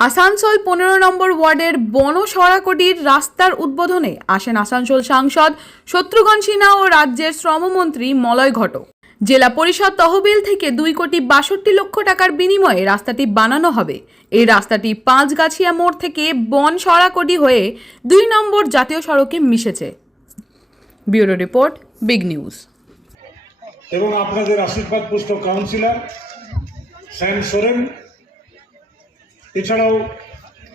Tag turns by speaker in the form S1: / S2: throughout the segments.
S1: আসানসোল পনেরো নম্বর ওয়ার্ডের বনসরাকটির রাস্তার উদ্বোধনে আসেন আসানসোল সাংসদ শত্রুঘ্ন সিনহা ও রাজ্যের শ্রমমন্ত্রী মলয় ঘটক। জেলা পরিষদ তহবিল থেকে দুই কোটি বাষট্টি লক্ষ টাকার বিনিময়ে রাস্তাটি বানানো হবে। এই রাস্তাটি পাঁচগাছিয়া মোড় থেকে বন সরাকটি হয়ে দুই নম্বর জাতীয় সড়কে মিশেছে। Bureau report, big news.
S2: এবং আপনাদের আশীর্বাদ পুষ্ট কাউন্সিলর শ্যাম সোরেন এছাড়াও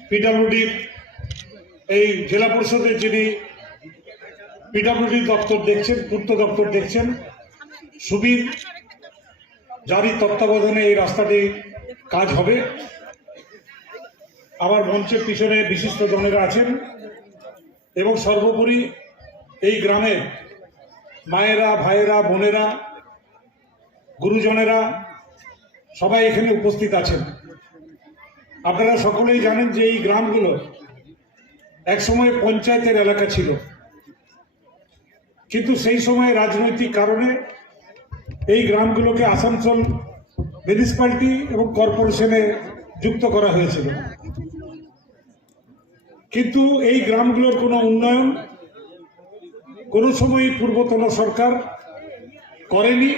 S2: পিডাব্লিউডির এই জেলা পরিষদের যিনি পিডাব্লিউডি দপ্তর দেখছেন, পূর্ত দপ্তর দেখছেন, সুবীর জারি তত্ত্বাবধানে এই রাস্তাটি কাজ হবে, আমার মঞ্চের পিছনে বিশিষ্ট জনেরা আছেন এবং সর্বোপরি এই গ্রামের মায়েরা, ভাইয়েরা, বোনেরা, গুরুজনেরা সবাই এখানে উপস্থিত আছেন। আপনারা সকলেই জানেন যে এই গ্রামগুলো একসময় পঞ্চায়েতের এলাকা ছিল। কিন্তু সেই সময় রাজনৈতিক কারণে এই গ্রামগুলোকে আসানসোল মিউনিসিপ্যালিটি এবং কর্পোরেশনে যুক্ত করা হয়েছিল। কিন্তু এই গ্রামগুলোর কোনো উন্নয়ন কোনো সময় পূর্বতন সরকার করেনি।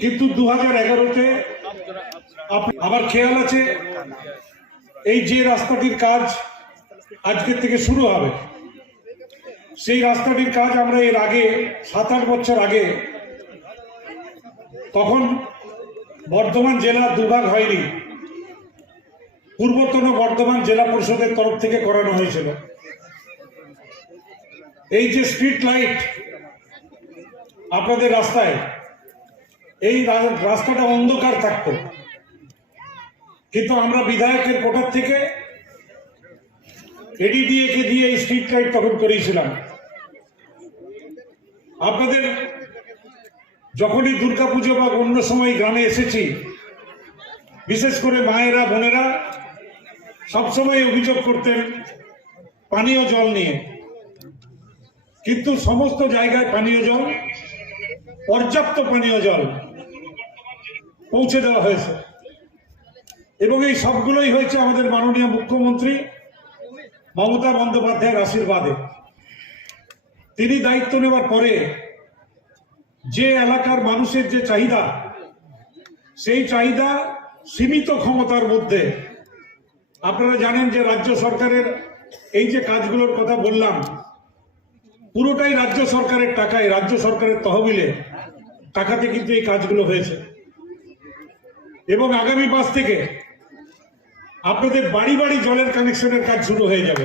S2: কিন্তু দু হাজার এগারোতে আবার খেয়াল আছে? এই যে রাস্তাটির কাজ আজকের থেকে শুরু হবে। সেই রাস্তাটির কাজ আমরা এর আগে সাত আট বছর আগে, তখন বর্ধমান জেলা দুভাগ হয়নি। পূর্বতন বর্ধমান জেলা পরিষদের তরফ থেকে করানো হয়েছিল। এই যে স্ট্রিট লাইট আপনাদের রাস্তায় এই রাস্তাটা অন্ধকার থাকতো। কিন্তু আমরা বিধায়কের কোটার থেকে এডিডিএ কে দিয়ে এই স্ট্রিট লাইট তখন করিয়েছিলাম। আপনাদের যখনই দুর্গাপুজো বা অন্য সময় গ্রামে এসেছি, বিশেষ করে মায়েরা, বোনেরা সবসময় অভিযোগ করতেন পানীয় জল নিয়ে। কিন্তু সমস্ত জায়গায় পানীয় জল, পর্যাপ্ত পানীয় জল পৌঁছে দেওয়া হয়েছে। এবং এই সবগুলোই হয়েছে আমাদের মাননীয় মুখ্যমন্ত্রী মমতা বন্দ্যোপাধ্যায়ের আশীর্বাদে। তিনি দায়িত্ব নেওয়ার পরে যে এলাকার মানুষের যে চাহিদা, সেই চাহিদা সীমিত ক্ষমতার মধ্যে, আপনারা জানেন যে রাজ্য সরকারের এই যে কাজগুলোর কথা বললাম, পুরোটাই রাজ্য সরকারের টাকায়, রাজ্য সরকারের তহবিলে টাকাতে কিন্তু এই কাজগুলো হয়েছে। এবং আগামী মাস থেকে আপনাদের বাড়ি বাড়ি জলের কানেকশনের কাজ শুরু হয়ে যাবে।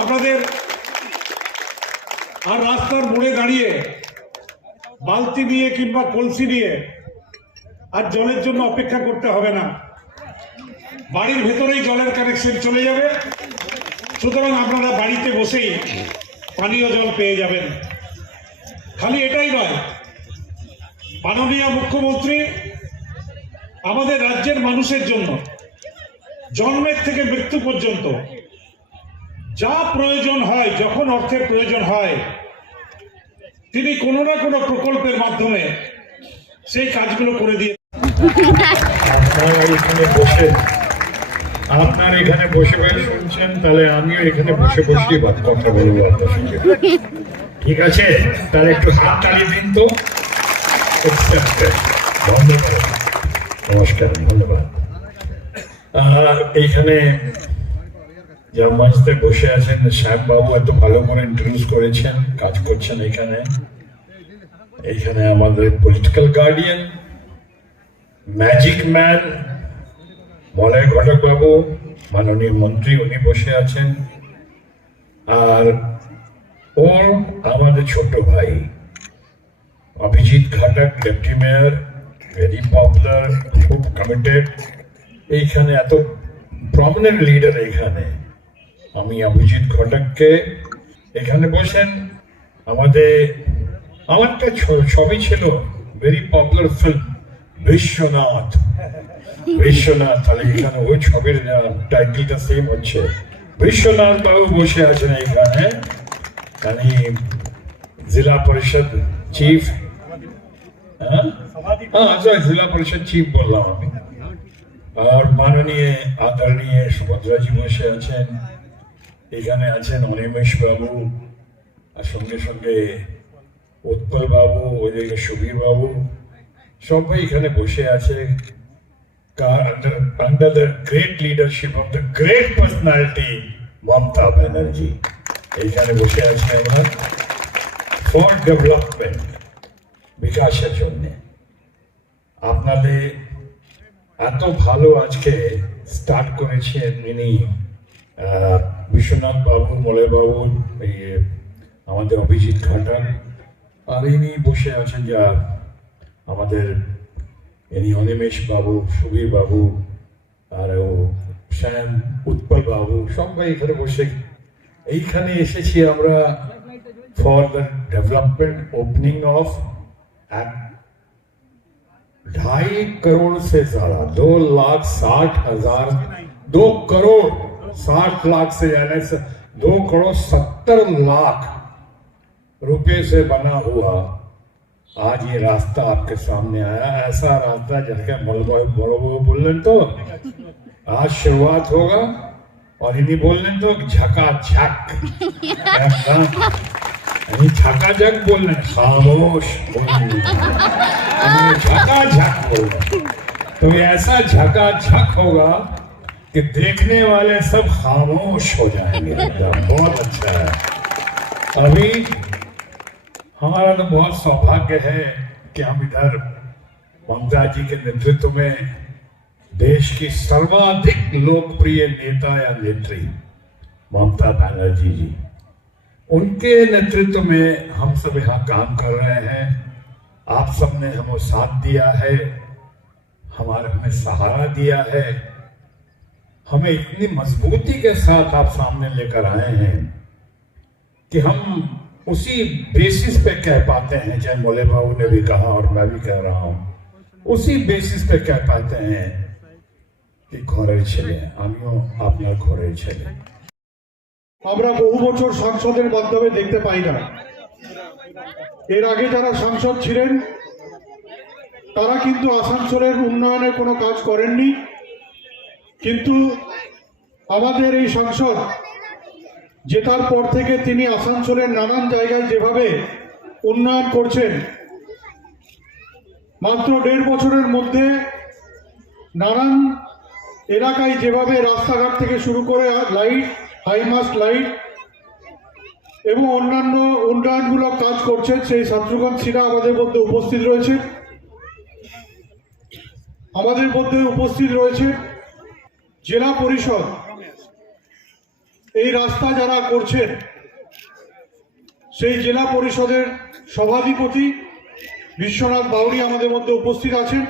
S2: আপনাদের আর রাস্তার মোড়ে দাঁড়িয়ে বালতি নিয়ে কিংবা কলসি নিয়ে আর জলের জন্য অপেক্ষা করতে হবে না। বাড়ির ভেতরেই জলের কানেকশন চলে যাবে। সুতরাং আপনারা বাড়িতে বসেই পানীয় জল পেয়ে যাবেন। খালি এটাই নয়, মাননীয় মুখ্যমন্ত্রী আমাদের রাজ্যের মানুষের জন্য, জন্মের থেকে মৃত্যু পর্যন্ত যা প্রয়োজন হয়, যখন অর্থের প্রয়োজন হয়, তিনি কোনো না কোনো প্রকল্পের মাধ্যমে সেই কাজগুলো করে দিয়ে
S3: এখানে বসে, আপনার এখানে বসে বসে শুনছেন, তাহলে আমিও এখানে বসে বসে কথা বলব আপনার সঙ্গে। ঠিক আছে? তাহলে একটু হাত তালি দিন তো। ধন্যবাদ। নমস্কার, ধন্যবাদ। এইখানে যা মঞ্চে বসে আছেন শ্যামবাবু এত ভালো করে ইন্ট্রোডিউস করেছেন, কাজ করছেন এখানে। এইখানে আমাদের political guardian magic man Malay Ghatak babu মাননীয় মন্ত্রী উনি বসে আছেন। আর ওর আমাদের ছোট ভাই, Abhijit Ghatak deputy mayor very popular খুব কমিটেড এইখানে এত প্রমিনেন্ট লিডার এখানে আমি অভিজিৎ ঘটককে এখানে বসেন। আমাদের আমার একটা ছবি ছিল very popular film Bishwanath. Bishwanath তাহলে এখানে ওই ছবির টাইটেলটা সেম হচ্ছে। বিশ্বনাথ বাবু বসে আছেন এখানে জেলা পরিষদ চিফ হ্যাঁ? হ্যাঁ জেলা পরিষদ চিফ বললাম আমি। আর মাননীয় আদরণীয় সুভদ্রাজি বসে আছেন, এখানে আছেন অনিমেষ বাবু, আর সঙ্গে সঙ্গে উৎপল বাবু ওইদিকে সুবীর বাবু, সবাই এখানে বসে আছে। Under the great leadership of the great personality Mamata Banerjee. এইখানে বসে আছি আমরা ফর ডেভেলপমেন্ট বিকাশের জন্য। আপনাদের এত ভালো আজকে স্টার্ট করেছেন ইনি বিশ্বনাথ বাবু, মলয় বাবু আমাদের অভিজিৎ ঘাটাল, আর ইনি বসে আছেন যা আমাদের ইনি অনিমেষ বাবু, সুবীর বাবু, আর ও শ্যাম উৎপল বাবু, সবাই এখানে বসে। এইখানে এসেছি আমরা for the development opening of ढाई करोड़ से ज़्यादा, दो लाख साठ हज़ार, दो करोड़ साठ लाख से से, दो करोड़ सत्तर लाख रुपए से बना हुआ आज ये रास्ता आपके सामने आया। ऐसा रास्ता जैसे बड़ो बड़ो बोल तो आज शुरुआत होगा और इन्हीं बोलने तो झका झक बोलने झका होगा तो ऐसा होगा कि देखने वाले सब खामोश हो जाएँगे। एकदम बहुत अच्छा है। अभी हमारा तो बहुत सौभाग्य है कि हम इधर ममता जी के नेतृत्व में देश की सर्वाधिक लोकप्रिय नेता या नेत्री ममता बनर्जी जी। उनके नेतृत्व में हम सब यहाँ काम कर रहे हैं। आप सबने हमें साथ दिया है। हमारे हमें सहारा दिया है। हमें इतनी मजबूती के साथ आप सामने लेकर आए हैं कि हम उसी बेसिस पे कह पाते हैं जय मोले बाबू ने भी कहा और मैं भी कह रहा हूँ। उसी बेसिस पे कह पाते हैं कि घोरे चले। आमियों, आप ना चले।
S4: আমরা বহু বছর সাংসদের মাধ্যমে দেখতে পাই না। এর আগে যারা সাংসদ ছিলেন, তারা কিন্তু আসানসোলের উন্নয়নে কোনো কাজ করেননি। কিন্তু আমাদের এই সাংসদ জেতার পর থেকে তিনি আসানসোলের নানান জায়গায় যেভাবে উন্নয়ন করছেন, মাত্র দেড় বছরের মধ্যে নানান এলাকায় যেভাবে রাস্তাঘাট থেকে শুরু করে লাইট হাইমাস্ট লাইট এবং অন্যান্য উন্নয়নমূলক কাজ করছেন সেই শত্রুঘ্ন সিনহা আমাদের মধ্যে উপস্থিত রয়েছে। আমাদের মধ্যে উপস্থিত রয়েছে জেলা পরিষদ। এই রাস্তা যারা করছেন, সেই জেলা পরিষদের সভাধিপতি বিশ্বনাথ বাউরি আমাদের মধ্যে উপস্থিত আছেন।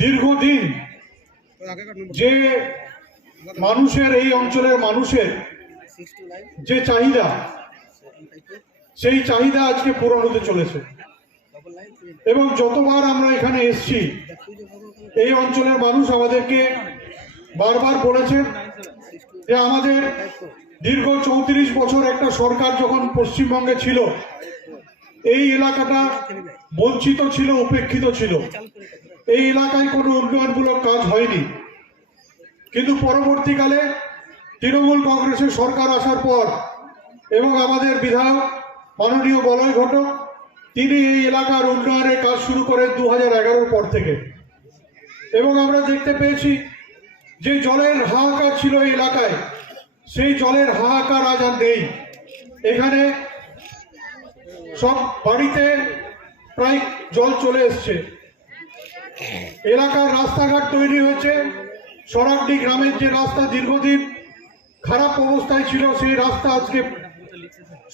S4: দীর্ঘদিন যে মানুষের এই অঞ্চলের মানুষের যে চাহিদা, সেই চাহিদা আজকে পূরণ হতে চলেছে। এবং যতবার আমরা এখানে এসছি, এই অঞ্চলের মানুষ আমাদেরকে বারবার বলেছেন যে আমাদের দীর্ঘ চৌত্রিশ বছর একটা সরকার যখন পশ্চিমবঙ্গে ছিল, এই এলাকাটা বঞ্চিত ছিল, উপেক্ষিত ছিল। এই এলাকায় কোনো উন্নয়নমূলক কাজ হয়নি। কিন্তু পরবর্তীকালে তৃণমূল কংগ্রেসের সরকার আসার পর এবং আমাদের বিধায়ক মাননীয় বলয় ঘটক, তিনি এই এলাকার উন্নয়নের কাজ শুরু করেন দু হাজার পর থেকে। এবং আমরা দেখতে পেয়েছি যে জলের হাহাকার ছিল এই এলাকায়, সেই জলের হাহাকার আজ আর নেই। এখানে সব বাড়িতে প্রায় জল চলে এসছে। এলাকার রাস্তাঘাট তৈরি হয়েছে। সরাকডি গ্রামের যে রাস্তা দীর্ঘদিন খারাপ অবস্থায় ছিল, সেই রাস্তা আজকে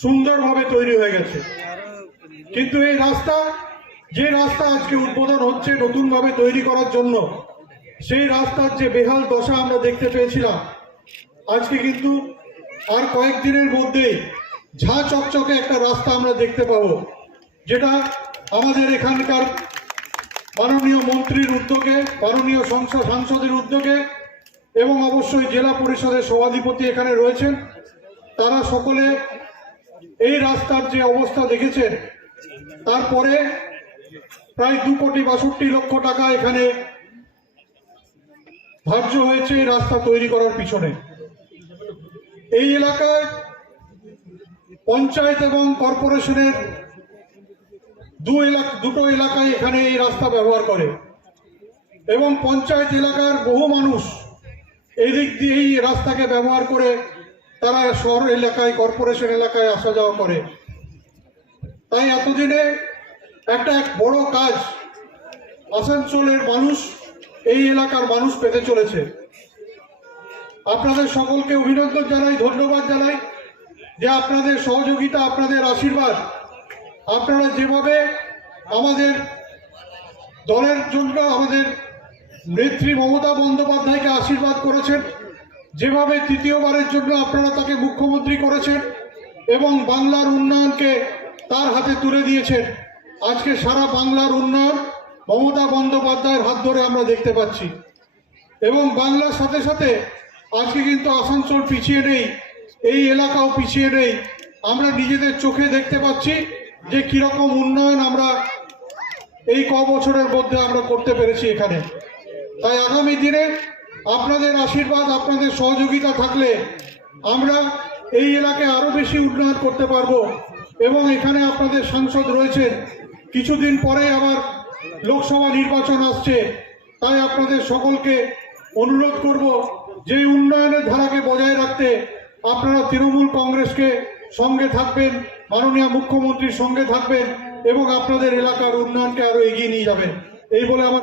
S4: সুন্দরভাবে তৈরি হয়ে গেছে। কিন্তু এই রাস্তা, যে রাস্তা আজকে উদ্বোধন হচ্ছে নতুনভাবে তৈরি করার জন্য, সেই রাস্তার যে বেহাল দশা আমরা দেখতে পেয়েছিলাম, আজকে কিন্তু আর কয়েকদিনের মধ্যেই ঝা চকচকে একটা রাস্তা আমরা দেখতে পাবো, যেটা আমাদের এখানকার মাননীয় মন্ত্রীর উদ্যোগে, মাননীয় সংসদ সাংসদের উদ্যোগে এবং অবশ্যই জেলা পরিষদের সভাধিপতি এখানে রয়েছেন। তারা সকলে এই রাস্তার যে অবস্থা দেখেছেন, তারপরে প্রায় দু কোটি বাষট্টি লক্ষ টাকা এখানে ধার্য হয়েছে এই রাস্তা তৈরি করার পিছনে। এই এলাকায় পঞ্চায়েত এবং কর্পোরেশনের দু দুটো এলাকায় এখানে এই রাস্তা ব্যবহার করে। এবং পঞ্চায়েত এলাকার বহু মানুষ এই দিক দিয়ে এই রাস্তাকে ব্যবহার করে তারা শহর এলাকায়, কর্পোরেশন এলাকায় আসা যাওয়া করে। তাই এতদিনে একটা এক বড় কাজ আসানসোলের মানুষ, এই এলাকার মানুষ পেতে চলেছে। আপনাদের সকলকে অভিনন্দন জানাই, ধন্যবাদ জানাই যে আপনাদের সহযোগিতা, আপনাদের আশীর্বাদ আপনারা যেভাবে আমাদের দলের জন্য আমাদের নেত্রী মমতা বন্দ্যোপাধ্যায়কে আশীর্বাদ করেছেন, যেভাবে তৃতীয়বারের জন্য আপনারা তাকে মুখ্যমন্ত্রী করেছেন এবং বাংলার উন্নয়নকে তার হাতে তুলে দিয়েছেন, আজকে সারা বাংলার উন্নয়ন মমতা বন্দ্যোপাধ্যায়ের হাত ধরে আমরা দেখতে পাচ্ছি। এবং বাংলার সাথে সাথে আজকে কিন্তু আসানসোল পিছিয়ে নেই, এই এলাকাও পিছিয়ে নেই, আমরা নিজেদের চোখে দেখতে পাচ্ছি। যে কীরকম উন্নয়ন আমরা এই ক বছরের মধ্যে আমরা করতে পেরেছি এখানে। তাই আগামী দিনে আপনাদের আশীর্বাদ, আপনাদের সহযোগিতা থাকলে আমরা এই এলাকায় আরও বেশি উন্নয়ন করতে পারব এবং এখানে আপনাদের সাংসদ রয়েছেন। কিছুদিন পরে আবার লোকসভা নির্বাচন আসছে। তাই আপনাদের সকলকে অনুরোধ করব, যে উন্নয়নের ধারাকে বজায় রাখতে আপনারা তৃণমূল কংগ্রেসকে সঙ্গে থাকবেন, মাননীয় মুখ্যমন্ত্রীর সঙ্গে থাকবেন এবং আপনাদের এলাকার উন্নয়নকে আরও এগিয়ে নিয়ে যাবেন। এই বলে আমার